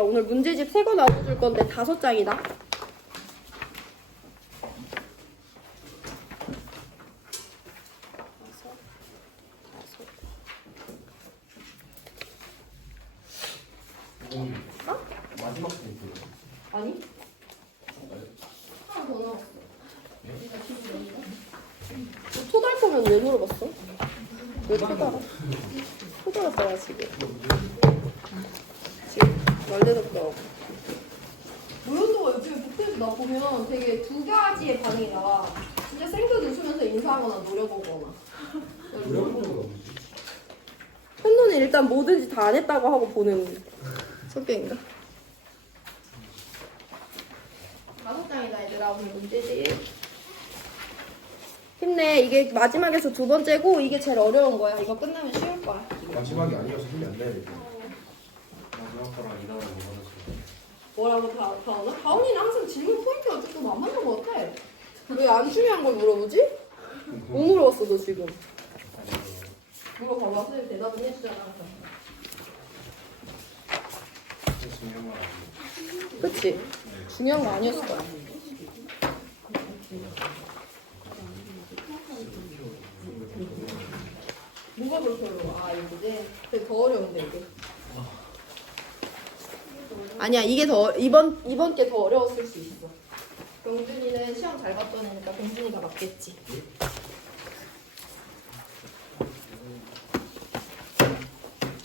얘들아 오늘 문제집 3권 나눠줄 건데 5장이다. 마지막 템플. 아니? 하나 더 나왔어. 너 토달 거면 왜 물어봤어? 왜 토달아? 토달았잖아 지금. 지금 말대답더라고. 모현도가 요즘에 북대에서 나 보면 되게 두 가지의 반응이 나와. 진짜 생긋 웃으면서 인사하거나 노려보거나. 노려보는 건 뭐지? 현노는 일단 뭐든지 다 안 했다고 하고 보는 성격인가? 5장이다 얘들아 오늘 문제지. 힘내. 이게 마지막에서 2번째고 이게 제일 어려운 거야. 이거 끝나면 쉬울 거야. 마지막이 아니어서 힘이 안 나야 돼. 마지막 거랑 이다음에 뭐 받았어? 뭐라고 다원아? 다원이는 항상 질문 포인트가 조금 안 맞는 것 같아. 왜 안 중요한 걸 물어보지? 뭐 물어봤어 너 지금? 물어봐봐. 선생님 대답은 해주잖아. 중요한 건 아니에요. 그치? 중요한 거 아니었을 거야. 뭐가 그렇게 어려워? 아 이거지? 되게 더 어려운데 이게. 아니야 이게 더 이번 게 더 어려웠을 수 있어. 병준이는 시험 잘 봤던 애니까 병준이가 맞겠지.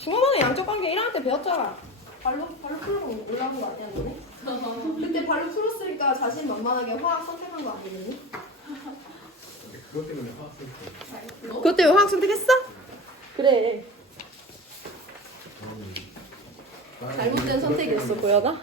중화반응 양적 관계 1학년 때 배웠잖아. 발로 풀고 올라온 거 아니야 너네? 그때 발로 풀었으니까 자신 만만하게 화학 선택한 거 아니겠니? 근데 그것 때문에 화학 템플. 그것 때문에 화학 선택했어? 그래. 잘못된 선택이었어 보여나?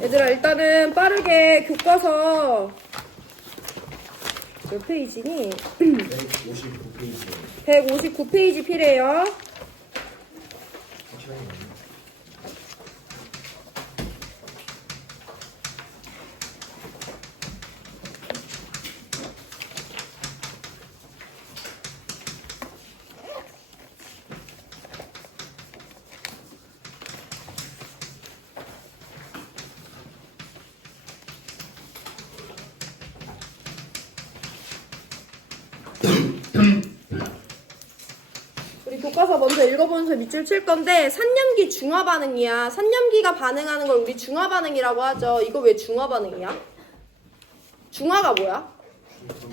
얘들아 일단은 빠르게 교과서 몇 페이지니? 159페이지. 159페이지 필요해요. 우리 교과서 먼저 읽어보면서 밑줄 칠 건데 산염기 중화 반응이야. 산염기가 반응하는 걸 우리 중화 반응이라고 하죠. 이거 왜 중화 반응이야? 중화가 뭐야?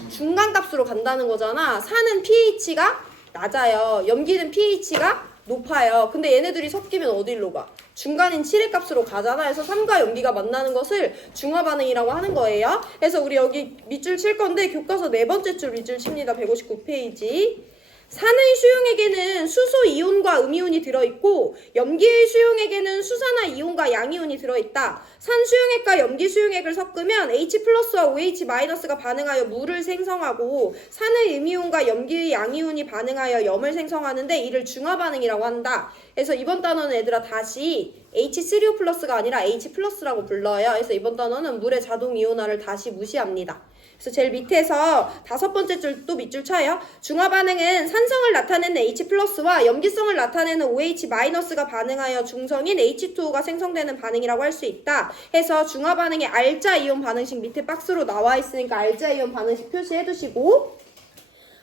중간값으로 간다는 거잖아. 산은 pH가 낮아요. 염기는 pH가 높아요. 근데 얘네들이 섞이면 어디로 가? 중간인 7의 값으로 가잖아. 그래서 산과 염기가 만나는 것을 중화 반응이라고 하는 거예요. 그래서 우리 여기 밑줄 칠 건데 교과서 4번째 줄 밑줄 칩니다. 159페이지. 산의 수용액에는 수소 이온과 음이온이 들어있고 염기의 수용액에는 수산화 이온과 양이온이 들어있다. 산 수용액과 염기 수용액을 섞으면 H 플러스와 OH 마이너스가 반응하여 물을 생성하고 산의 음이온과 염기의 양이온이 반응하여 염을 생성하는데 이를 중화 반응이라고 한다. 그래서 이번 단어는 얘들아 다시 H3O 플러스가 아니라 H 플러스라고 불러요. 그래서 이번 단어는 물의 자동 이온화를 다시 무시합니다. 그래서 제일 밑에서 5번째 줄 또 밑줄 쳐요. 중화 반응은 산성을 나타내는 H 플러스와 염기성을 나타내는 OH 마이너스가 반응하여 중성인 H2O가 생성되는 반응이라고 할 수 있다. 해서 중화 반응의 알자 이온 반응식 밑에 박스로 나와 있으니까 알자 이온 반응식 표시해 두시고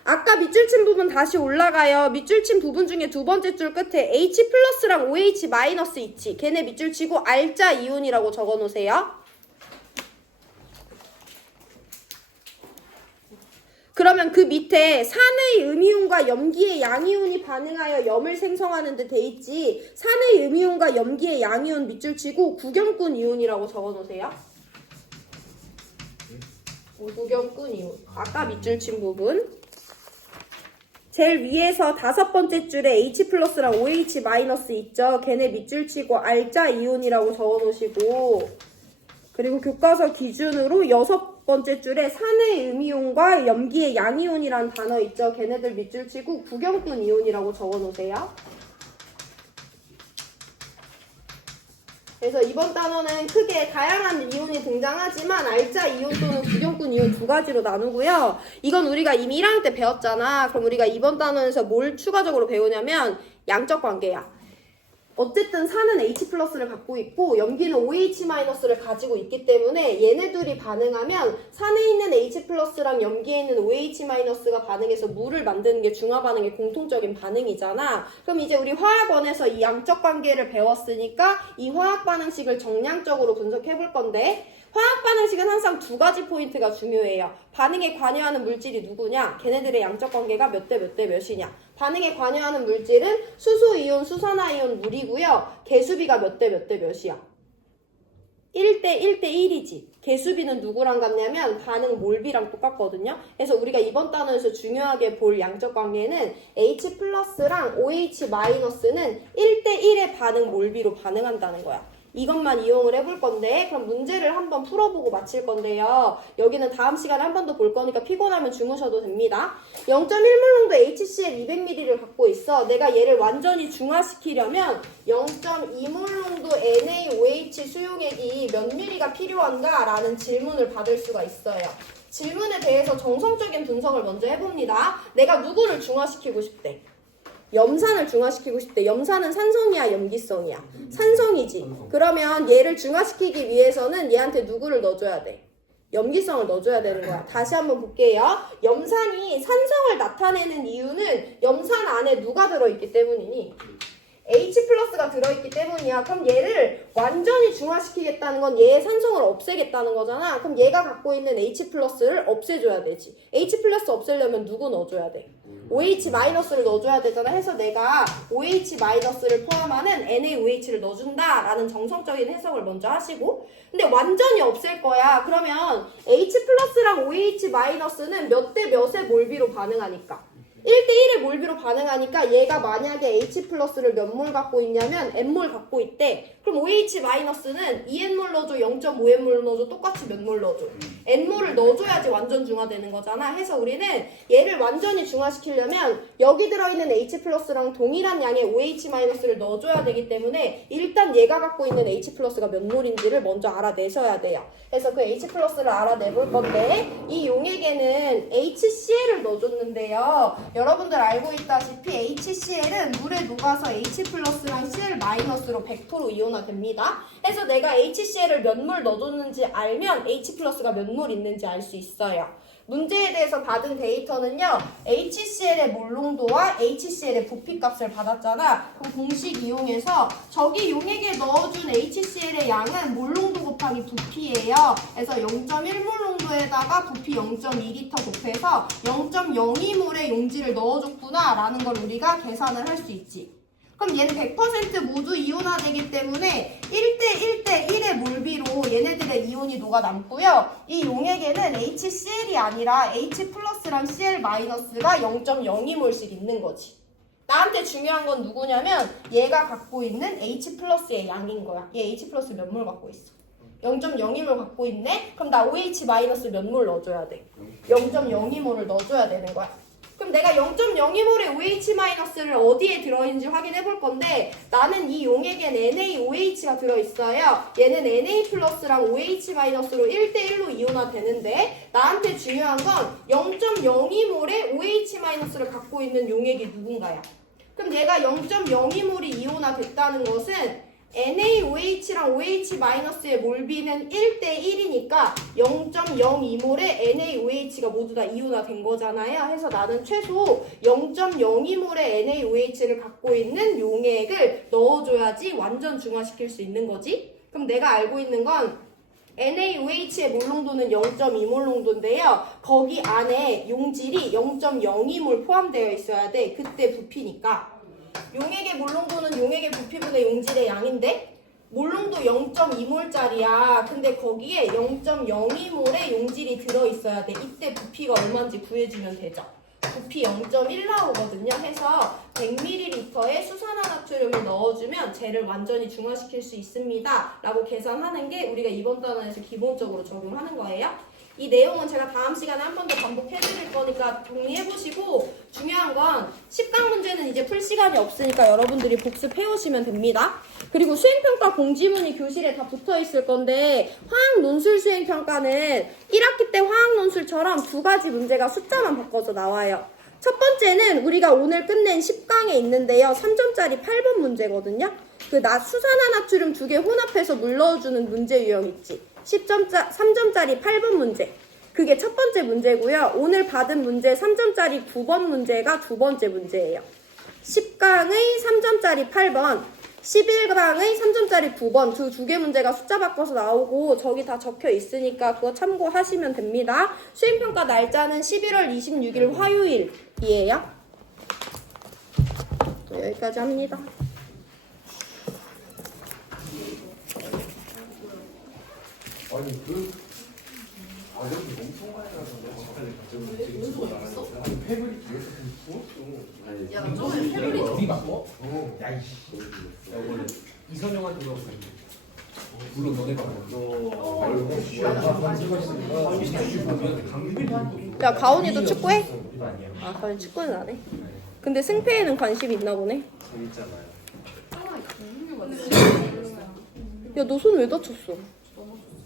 아까 밑줄 친 부분 다시 올라가요. 밑줄 친 부분 중에 2번째 줄 끝에 H 플러스랑 OH 마이너스 있지. 걔네 밑줄 치고 알자 이온이라고 적어 놓으세요. 그러면 그 밑에 산의 음이온과 염기의 양이온이 반응하여 염을 생성하는 데 돼 있지. 산의 음이온과 염기의 양이온 밑줄 치고 구경꾼 이온이라고 적어 놓으세요. 구경꾼 이온. 아까 밑줄 친 부분. 제일 위에서 5번째 줄에 H 플러스랑 OH 마이너스 있죠. 걔네 밑줄 치고 알자 이온이라고 적어 놓으시고 그리고 교과서 기준으로 6번째 줄에 산의 음이온과 염기의 양이온이라는 단어 있죠. 걔네들 밑줄 치고 구경꾼 이온이라고 적어 놓으세요. 그래서 이번 단원은 크게 다양한 이온이 등장하지만 알짜 이온 또는 구경꾼 이온 두 가지로 나누고요. 이건 우리가 이미 1학년 때 배웠잖아. 그럼 우리가 이번 단원에서 뭘 추가적으로 배우냐면 양적 관계야. 어쨌든 산은 H+를 갖고 있고 염기는 OH-를 가지고 있기 때문에 얘네들이 반응하면 산에 있는 H+랑 염기에 있는 OH-가 반응해서 물을 만드는 게 중화 반응의 공통적인 반응이잖아. 그럼 이제 우리 화학원에서 이 양적 관계를 배웠으니까 이 화학 반응식을 정량적으로 분석해 볼 건데 화학 반응식은 항상 두 가지 포인트가 중요해요. 반응에 관여하는 물질이 누구냐? 걔네들의 양적 관계가 몇 대 몇 대 몇이냐? 반응에 관여하는 물질은 수소이온, 수산화이온, 물이고요. 개수비가 몇 대 몇 대 몇이야? 1대 1대 1이지. 개수비는 누구랑 같냐면 반응 몰비랑 똑같거든요. 그래서 우리가 이번 단원에서 중요하게 볼 양적 관계는 H+랑 OH-는 1대 1의 반응 몰비로 반응한다는 거야. 이것만 이용을 해볼 건데 그럼 문제를 한번 풀어보고 마칠 건데요. 여기는 다음 시간에 한 번 더 볼 거니까 피곤하면 주무셔도 됩니다. 0.1몰농도 HCl 200ml를 갖고 있어. 내가 얘를 완전히 중화시키려면 0.2몰농도 NaOH 수용액이 몇 ml가 필요한가? 라는 질문을 받을 수가 있어요. 질문에 대해서 정성적인 분석을 먼저 해봅니다. 내가 누구를 중화시키고 싶대? 염산을 중화시키고 싶대. 염산은 산성이야, 염기성이야? 산성이지. 그러면 얘를 중화시키기 위해서는 얘한테 누구를 넣어줘야 돼? 염기성을 넣어줘야 되는 거야. 다시 한번 볼게요. 염산이 산성을 나타내는 이유는 염산 안에 누가 들어있기 때문이니? H+가 들어있기 때문이야. 그럼 얘를 완전히 중화시키겠다는 건 얘의 산성을 없애겠다는 거잖아. 그럼 얘가 갖고 있는 H+를 없애줘야 되지. H+ 없애려면 누구 넣어줘야 돼? OH-를 넣어줘야 되잖아. 해서 내가 OH-를 포함하는 NaOH를 넣어준다라는 정성적인 해석을 먼저 하시고 근데 완전히 없앨 거야. 그러면 H+랑 OH-는 몇 대 몇의 몰비로 반응하니까 1대1의 몰비로 반응하니까 얘가 만약에 H+를 몇 몰 갖고 있냐면 N몰 갖고 있대. 그럼 OH-는 2N몰 넣어줘, 0.5N몰 넣어줘, 똑같이 몇 몰 넣어줘? N몰을 넣어줘야지 완전 중화되는 거잖아. 해서 우리는 얘를 완전히 중화시키려면 여기 들어있는 H+랑 동일한 양의 OH-를 넣어줘야 되기 때문에 일단 얘가 갖고 있는 H+가 몇 몰인지를 먼저 알아내셔야 돼요. 그래서 그 H+를 알아내볼 건데 이 용액에는 HCl을 넣어줬는데요. 여러분들 알고 있다시피 HCl은 물에 녹아서 H+랑 Cl-로 100% 이온화됩니다. 그래서 내가 HCl을 몇 몰 넣어줬는지 알면 H+가 몇 몰 있는지 알 수 있어요. 문제에 대해서 받은 데이터는요. HCl의 몰농도와 HCl의 부피값을 받았잖아. 그럼 공식 이용해서 저기 용액에 넣어준 HCl의 양은 몰농도 곱하기 부피예요. 그래서 0.1몰농도에다가 부피 0.2L 곱해서 0.02몰의 용지를 넣어줬구나 라는 걸 우리가 계산을 할 수 있지. 그럼 얘는 100% 모두 이온화되기 때문에 1대 1의 몰비로 얘네들의 이온이 녹아남고요. 이 용액에는 HCl이 아니라 H+랑 Cl-가 0.02몰씩 있는 거지. 나한테 중요한 건 누구냐면 얘가 갖고 있는 H+의 양인 거야. 얘 H+ 몇 몰 갖고 있어? 0.02몰 갖고 있네? 그럼 나 OH- 몇 몰 넣어줘야 돼? 0.02몰을 넣어줘야 되는 거야. 그럼 내가 0.02몰의 OH-를 어디에 들어있는지 확인해 볼 건데 나는 이 용액엔 NaOH가 들어있어요. 얘는 Na+랑 OH-로 1대1로 이온화되는데 나한테 중요한 건 0.02몰의 OH-를 갖고 있는 용액이 누군가야. 그럼 얘가 0.02몰이 이온화됐다는 것은 NaOH랑 OH-의 몰비는 1대1이니까 0.02몰의 NaOH가 모두 다 이온화된 거잖아요. 해서 나는 최소 0.02몰의 NaOH를 갖고 있는 용액을 넣어줘야지 완전 중화시킬 수 있는 거지. 그럼 내가 알고 있는 건 NaOH의 몰농도는 0.2몰 농도인데요. 거기 안에 용질이 0.02몰 포함되어 있어야 돼. 그때 부피니까. 용액의 몰농도는 용액의 부피분의 용질의 양인데 몰농도 0.2몰짜리야. 근데 거기에 0.02몰의 용질이 들어있어야 돼. 이때 부피가 얼마인지 구해주면 되죠. 부피 0.1 나오거든요. 해서 100ml에 수산화나트륨을 넣어주면 쟤를 완전히 중화시킬 수 있습니다. 라고 계산하는 게 우리가 이번 단원에서 기본적으로 적용하는 거예요. 이 내용은 제가 다음 시간에 한 번 더 반복해 드릴 거니까 정리해 보시고 중요한 건 10강 문제는 이제 풀 시간이 없으니까 여러분들이 복습해 오시면 됩니다. 그리고 수행평가 공지문이 교실에 다 붙어 있을 건데 화학 논술 수행평가는 1학기 때 화학 논술처럼 두 가지 문제가 숫자만 바꿔서 나와요. 첫 번째는 우리가 오늘 끝낸 10강에 있는데요. 3점짜리 8번 문제거든요. 그 수산화나트륨 2개 혼합해서 물 넣어주는 문제 유형 있지. 3점짜리 8번 문제. 그게 첫 번째 문제고요. 오늘 받은 문제 3점짜리 9번 문제가 두 번째 문제예요. 10강의 3점짜리 8번, 11강의 3점짜리 9번 두 개 문제가 숫자 바꿔서 나오고 저기 다 적혀 있으니까 그거 참고하시면 됩니다. 수행평가 날짜는 11월 26일 화요일이에요. 여기까지 합니다. 아니 그 과정이 엄청 많이 나던데. 연수가 있어? 아니 패브릭 뒤에서 좀 야, 나 저번에 패브릭 어디 바꿔? 야 이씨. 야 이번에 이선영한테 물어봤어. 물론 너네가 야, 가온이도 축구해? 이거 아니야. 아, 가온 축구는 안 해. 근데 승패에는 관심이 있나 보네. 재밌잖아요. 야, 너 손 왜 다쳤어?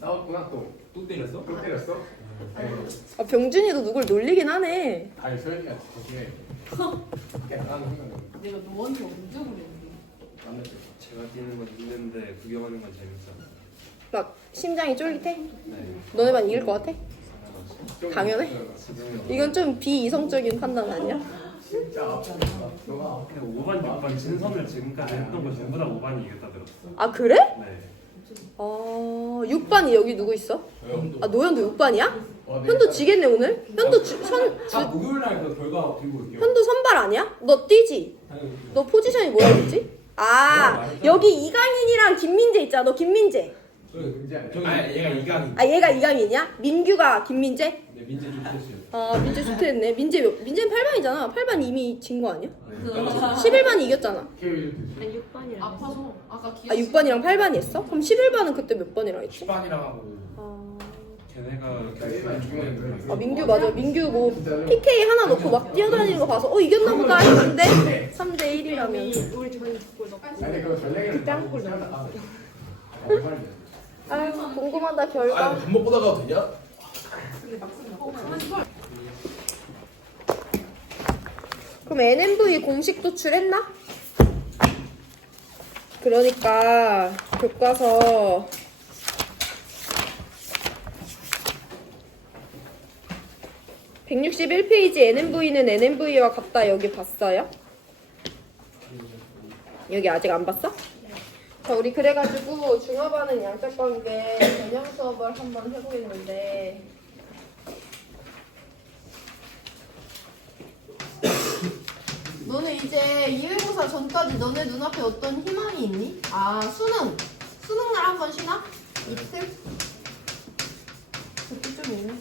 싸웠구나 또. 또 때렸어? 또 때렸어? 아, 병준이도 누굴 놀리긴 하네. 아니 소연이가 조심해. 나는 생각. 내가 너한테 언제 그랬는데? 나는 제가 뛰는 건 있는데 구경하는 건 재밌잖아요. 막 심장이 쫄깃해? 네. 너네 반 이길 것 같아? 좀 당연해? 지금 이건 좀 비이성적인 판단 아니야? 진짜 아프다. 너가 아프다. 5반, 6반 진선을 지금까지 했던 거 전부 다 5반이 이겼다 들었어. 아, 그래? 네. 6반이 여기 누구 있어? 아, 노현도 6반이야? 와, 현도 지겠네, 오늘? 현도 아 목요일 날그 결과 들고 올게요. 현도 선발 아니야? 너 뛰지? 당연히. 너 포지션이 뭐라 그랬지? 아, 여기 이강인이랑 김민재 있잖아. 너 김민재. 저기 얘가 이강인. 아, 얘가 이강인이야? 민규가 김민재? 네, 민재 좀 됐어요. 아, 민재 수트했네. 민재는 8반이잖아. 8반 이미 진 거 아니야? 11반이 이겼잖아. 아파서 아까 아, 6반이랑 8반이 했어? 그럼 11반은 그때 몇 번이랑 했지? 10반이랑 하고. 걔네가 얘만 중요한 아, 민규 맞아. 민규 뭐 PK 하나 넣고 막 뛰어다니는 거 봐서 이겼나 보다 했는데 3대 1이라면. 우리 저희 죽고 넣고 아니 그거 전략이랑 짱꿀 아, 아유, 궁금하다 결과. 밥 먹고 나가도 되냐? 그럼 NMV 공식 도출했나? 그러니까 교과서 161페이지 NMV는 NMV와 같다. 여기 봤어요? 여기 아직 안 봤어? 자, 우리 그래가지고 중화반응 양적관계 전형 수업을 한번 해보겠는데 너네 이제 2회고사 전까지 너네 눈앞에 어떤 희망이 있니? 아, 수능날 한번 쉬나? 이틀? 그때 좀 있네.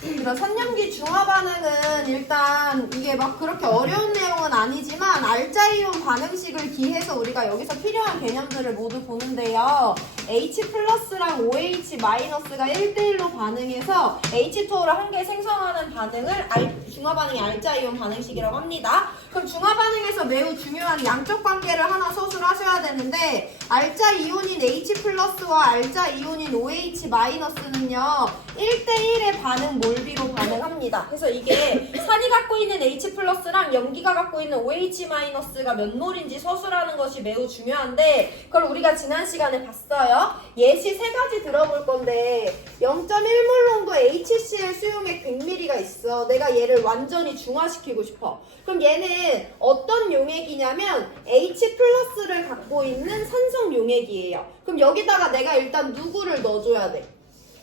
그러니까 3년기 중화반응은 일단 이게 막 그렇게 어려운 내용은 아니지만 알자이온 반응식을 기해서 우리가 여기서 필요한 개념들을 모두 보는데요. H 플러스랑 OH 마이너스가 1대1로 반응해서 H2O를 한 개 생성하는 반응을 중화반응의 알자이온 반응식이라고 합니다. 그럼 중화반응에서 매우 중요한 양적 관계를 하나 서술하셔야 되는데 알자이온인 H 플러스와 알자이온인 OH 마이너스는요 1대1의 반응 몰비로 반응합니다. 그래서 이게 산이 갖고 있는 H 플러스랑 염기가 갖고 있는 OH 마이너스가 몇 몰인지 서술하는 것이 매우 중요한데 그걸 우리가 지난 시간에 봤어요. 예시 세 가지 들어볼 건데 0.1몰 농도 HCl 수용액 100ml가 있어. 내가 얘를 완전히 중화시키고 싶어. 그럼 얘는 어떤 용액이냐면 H 플러스를 갖고 있는 산성 용액이에요. 그럼 여기다가 내가 일단 누구를 넣어줘야 돼?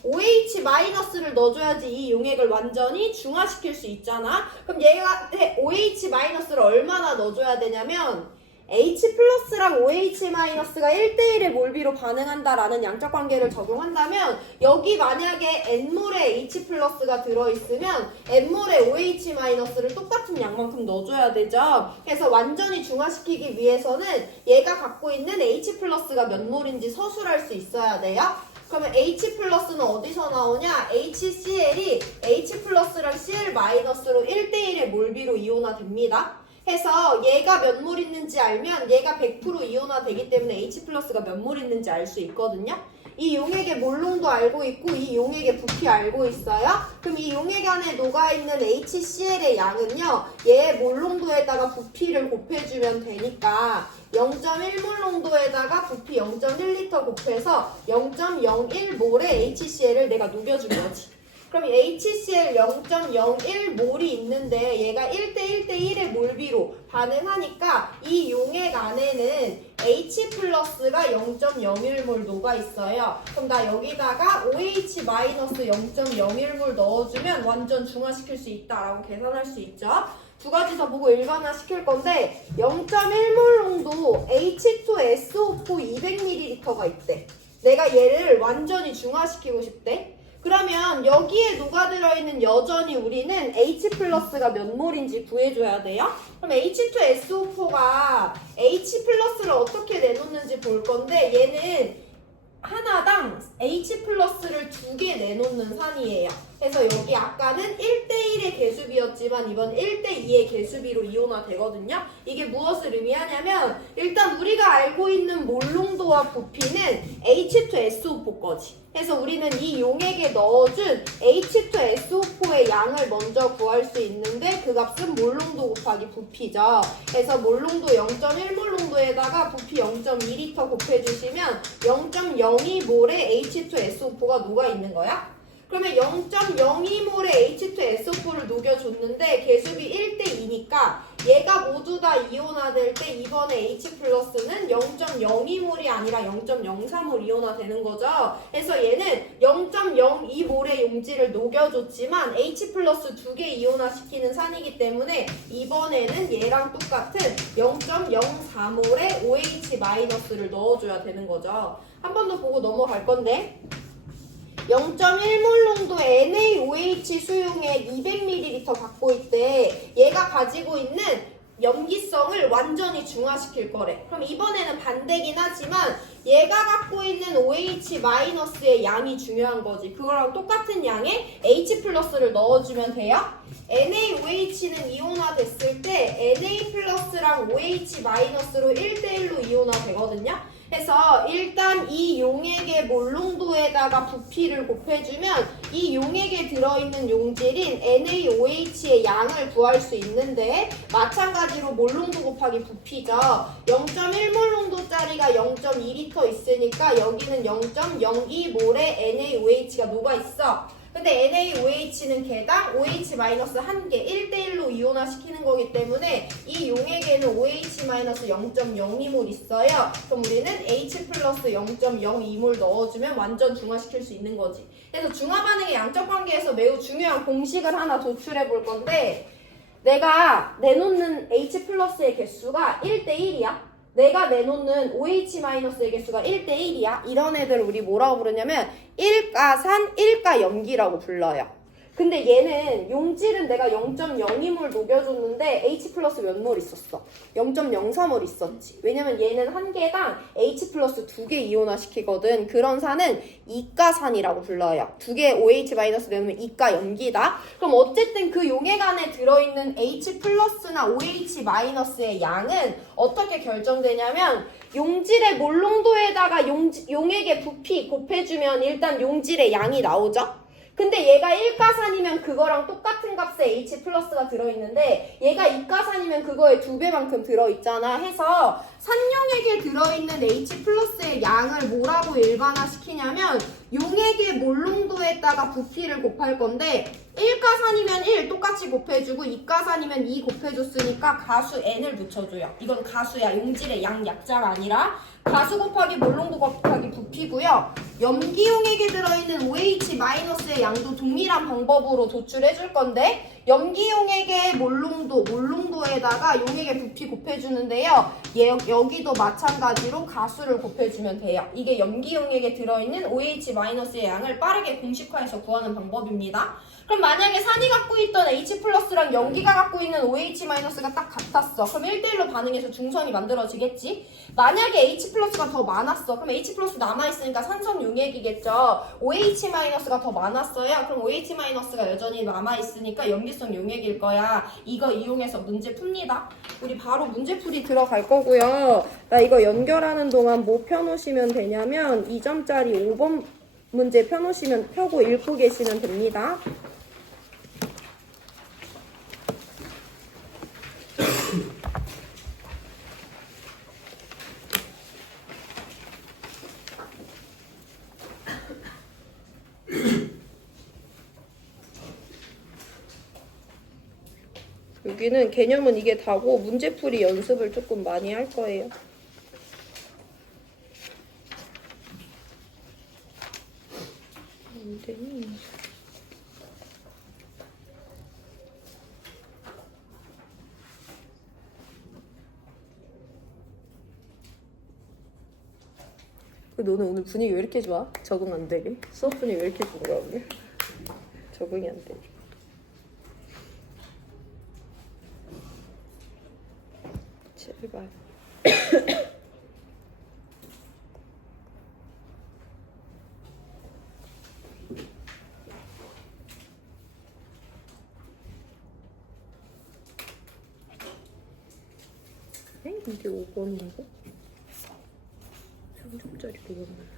OH 마이너스를 넣어줘야지 이 용액을 완전히 중화시킬 수 있잖아. 그럼 얘가 OH 마이너스를 얼마나 넣어줘야 되냐면 H 플러스랑 OH 마이너스가 1대1의 몰비로 반응한다라는 양적 관계를 적용한다면 여기 만약에 N몰의 H 플러스가 들어있으면 N몰의 OH 마이너스를 똑같은 양만큼 넣어줘야 되죠. 그래서 완전히 중화시키기 위해서는 얘가 갖고 있는 H 플러스가 몇 몰인지 서술할 수 있어야 돼요. 그러면 H 플러스는 어디서 나오냐? HCl이 H 플러스랑 Cl 마이너스로 1대1의 몰비로 이온화됩니다. 해서 얘가 몇 몰 있는지 알면 얘가 100% 이온화 되기 때문에 H 플러스가 몇 몰 있는지 알 수 있거든요. 이 용액의 몰롱도 알고 있고 이 용액의 부피 알고 있어요. 그럼 이 용액 안에 녹아있는 HCl의 양은요. 얘의 몰롱도에다가 부피를 곱해주면 되니까 0.1몰 농도에다가 부피 0.1L 곱해서 0.01몰의 HCl을 내가 녹여준 거지. 그럼 HCl 0.01몰이 있는데 얘가 1대1대1의 몰비로 반응하니까 이 용액 안에는 H 플러스가 0.01몰 녹아있어요. 그럼 나 여기다가 OH 마이너스 0.01몰 넣어주면 완전 중화시킬 수 있다라고 계산할 수 있죠. 두 가지 더 보고 일반화 시킬 건데 0.1몰 농도 H2SO4 200ml가 있대. 내가 얘를 완전히 중화시키고 싶대. 그러면 여기에 녹아들어있는 여전히 우리는 H 플러스가 몇 몰인지 구해줘야 돼요. 그럼 H2SO4가 H 플러스를 어떻게 내놓는지 볼 건데 얘는 하나당 H 플러스를 2개 내놓는 산이에요. 그래서 여기 아까는 1대1의 계수비였지만 이번 1대2의 계수비로 이온화 되거든요. 이게 무엇을 의미하냐면 일단 우리가 알고 있는 몰농도와 부피는 H2SO4 거지. 그래서 우리는 이 용액에 넣어준 H2SO4의 양을 먼저 구할 수 있는데 그 값은 몰농도 곱하기 부피죠. 그래서 몰농도 0.1몰 농도에다가 부피 0.2L 곱해주시면 0.02몰의 H2SO4가 녹아있는 거야. 그러면 0.02몰의 H2SO4를 녹여줬는데 계수비 1대2니까 얘가 모두 다 이온화될 때 이번에 H 플러스는 0.02몰이 아니라 0.03몰 이온화 되는 거죠. 그래서 얘는 0.02몰의 용지를 녹여줬지만 H 플러스 2개 이온화 시키는 산이기 때문에 이번에는 얘랑 똑같은 0.04몰의 OH 마이너스를 넣어줘야 되는 거죠. 한 번 더 보고 넘어갈 건데 0.1몰 농도 NaOH 수용액 200ml 갖고 있대. 얘가 가지고 있는 염기성을 완전히 중화시킬 거래. 그럼 이번에는 반대긴 하지만 얘가 갖고 있는 OH-의 양이 중요한 거지. 그거랑 똑같은 양의 H 플러스를 넣어주면 돼요. NaOH는 이온화 됐을 때 Na 플러스랑 OH-로 1대1로 이온화 되거든요. 해서 일단 이 용액의 몰농도에다가 부피를 곱해주면 이 용액에 들어있는 용질인 NaOH의 양을 구할 수 있는데 마찬가지로 몰농도 곱하기 부피죠. 0.1몰 농도짜리가 0.2L 있으니까 여기는 0.02몰의 NaOH가 녹아있어. 근데 NaOH는 개당 OH-1개 1대1로 이온화 시키는 거기 때문에 이 용액에는 OH-0.02몰 있어요. 그럼 우리는 H 플러스 0.02몰 넣어주면 완전 중화시킬 수 있는 거지. 그래서 중화 반응의 양적 관계에서 매우 중요한 공식을 하나 도출해 볼 건데 내가 내놓는 H 플러스의 개수가 1대1이야. 내가 내놓는 OH-의 개수가 1대1이야. 이런 애들 우리 뭐라고 부르냐면 1가산, 1가염기라고 불러요. 근데 얘는 용질은 내가 0.02몰 녹여줬는데 H 플러스 몇 몰 있었어? 0.03몰 있었지. 왜냐면 얘는 한 개당 H 플러스 2개 이온화 시키거든. 그런 산은 이가산이라고 불러요. 2개 OH 마이너스 내놓으면 이가염기다. 그럼 어쨌든 그 용액 안에 들어있는 H 플러스나 OH 마이너스의 양은 어떻게 결정되냐면 용질의 몰농도에다가 용액의 부피 곱해주면 일단 용질의 양이 나오죠? 근데 얘가 1가산이면 그거랑 똑같은 값의 H 플러스가 들어있는데 얘가 2가산이면 그거의 2배만큼 들어있잖아 해서 산용액에 들어있는 H 플러스의 양을 뭐라고 일반화시키냐면 용액의 몰농도에다가 부피를 곱할 건데 1가산이면 1 똑같이 곱해주고 2가산이면 2 곱해줬으니까 가수 n을 붙여줘요. 이건 가수야. 용질의 양 약자가 아니라 가수 곱하기 몰농도 곱하기 부피고요. 염기용액에 들어있는 OH-의 양도 동일한 방법으로 도출해줄 건데 염기 용액의 몰농도에다가 용액의 부피 곱해주는데요. 여기도 마찬가지로 가수를 곱해주면 돼요. 이게 염기 용액에 들어있는 OH-의 양을 빠르게 공식화해서 구하는 방법입니다. 그럼 만약에 산이 갖고 있던 H+랑 염기가 갖고 있는 OH-가 딱 같았어. 그럼 1대1로 반응해서 중성이 만들어지겠지? 만약에 H+가 더 많았어. 그럼 H+ 남아있으니까 산성 용액이겠죠. OH-가 더 많았어요. 그럼 OH-가 여전히 남아있으니까 염기성 용액일 거야. 이거 이용해서 문제 풉니다. 우리 바로 문제풀이 들어갈 거고요. 나 이거 연결하는 동안 뭐 펴놓으시면 되냐면 2점짜리 5번 문제 펴고 읽고 계시면 됩니다. 여기는 개념은 이게 다고 문제풀이 연습을 조금 많이 할 거예요. 문제는 너는 오늘 분위기 왜 이렇게 좋아? 적응 안 되게? 수업 분위기 왜 이렇게 좋은 거야 오늘? 적응이 안 되게. 제발. 이게 5번이고 3점짜리 그거는